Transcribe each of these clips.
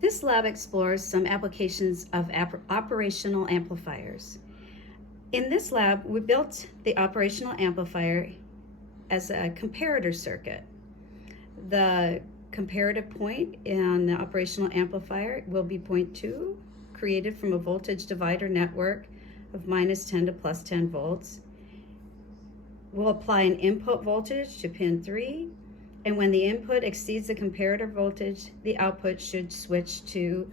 This lab explores some applications of operational amplifiers. In this lab, we built the operational amplifier as a comparator circuit. The comparative point in the operational amplifier will be point 2, created from a voltage divider network of -10 to +10 volts. We'll apply an input voltage to pin 3, and when the input exceeds the comparator voltage, the output should switch to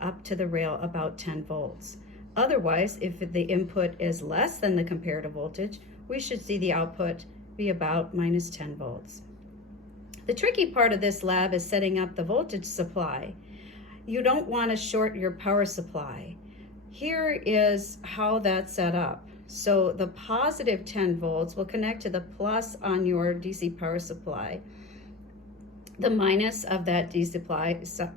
up to the rail about 10 volts. Otherwise, if the input is less than the comparator voltage, we should see the output be about -10 volts. The tricky part of this lab is setting up the voltage supply. You don't want to short your power supply. Here is how that's set up. So the positive 10 volts will connect to the plus on your DC power supply. The minus of that DC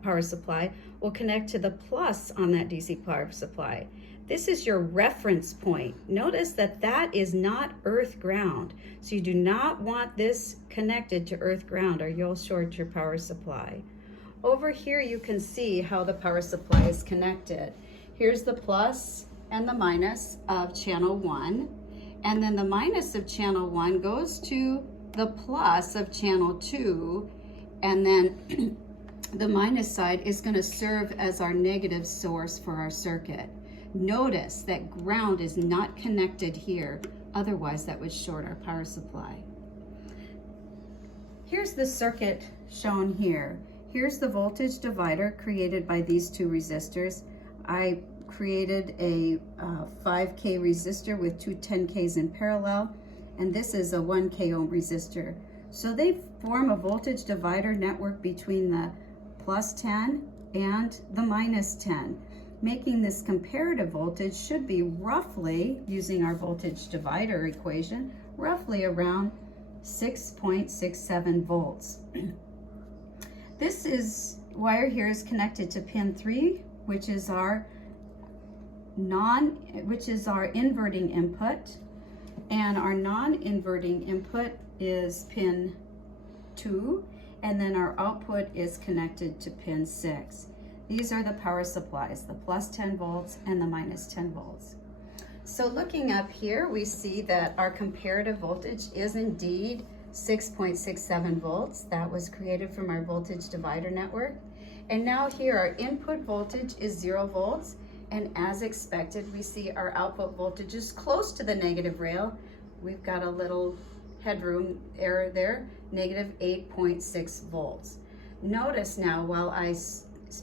power supply will connect to the plus on that DC power supply. This is your reference point. Notice that that is not earth ground. So you do not want this connected to earth ground or you'll short your power supply. Over here you can see how the power supply is connected. Here's the plus and the minus of channel 1. And then the minus of channel 1 goes to the plus of channel 2. And then the minus side is going to serve as our negative source for our circuit. Notice that ground is not connected here, otherwise that would short our power supply. Here's the circuit shown here. Here's the voltage divider created by these two resistors. I created a 5K resistor with two 10Ks in parallel, and this is a 1K ohm resistor. So they form a voltage divider network between the +10 and the -10. Making this comparative voltage should be roughly, using our voltage divider equation, roughly around 6.67 volts. This wire here is connected to pin 3, which is our inverting input, and our non-inverting input is pin 2, and then our output is connected to pin 6. These are the power supplies, the +10 volts and the -10 volts. So looking up here, we see that our comparative voltage is indeed 6.67 volts. That was created from our voltage divider network. And now here our input voltage is 0 volts. And as expected, we see our output voltage is close to the negative rail. We've got a little headroom error there, -8.6 volts. Notice now, while I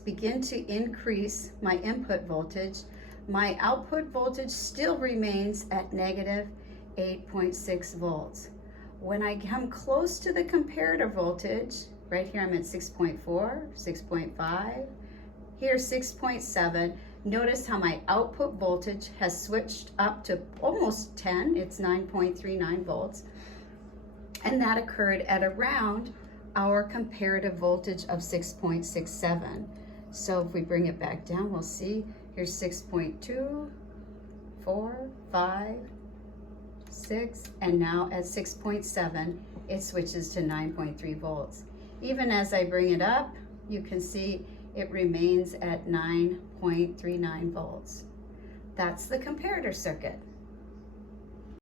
begin to increase my input voltage, my output voltage still remains at -8.6 volts. When I come close to the comparator voltage, right here I'm at 6.4, 6.5, here 6.7, notice how my output voltage has switched up to almost 10, it's 9.39 volts, and that occurred at around our comparative voltage of 6.67. So if we bring it back down, we'll see here's 6.2, 4, 5, 6, and now at 6.7, it switches to 9.3 volts. Even as I bring it up, you can see it remains at 9.39 volts. That's the comparator circuit.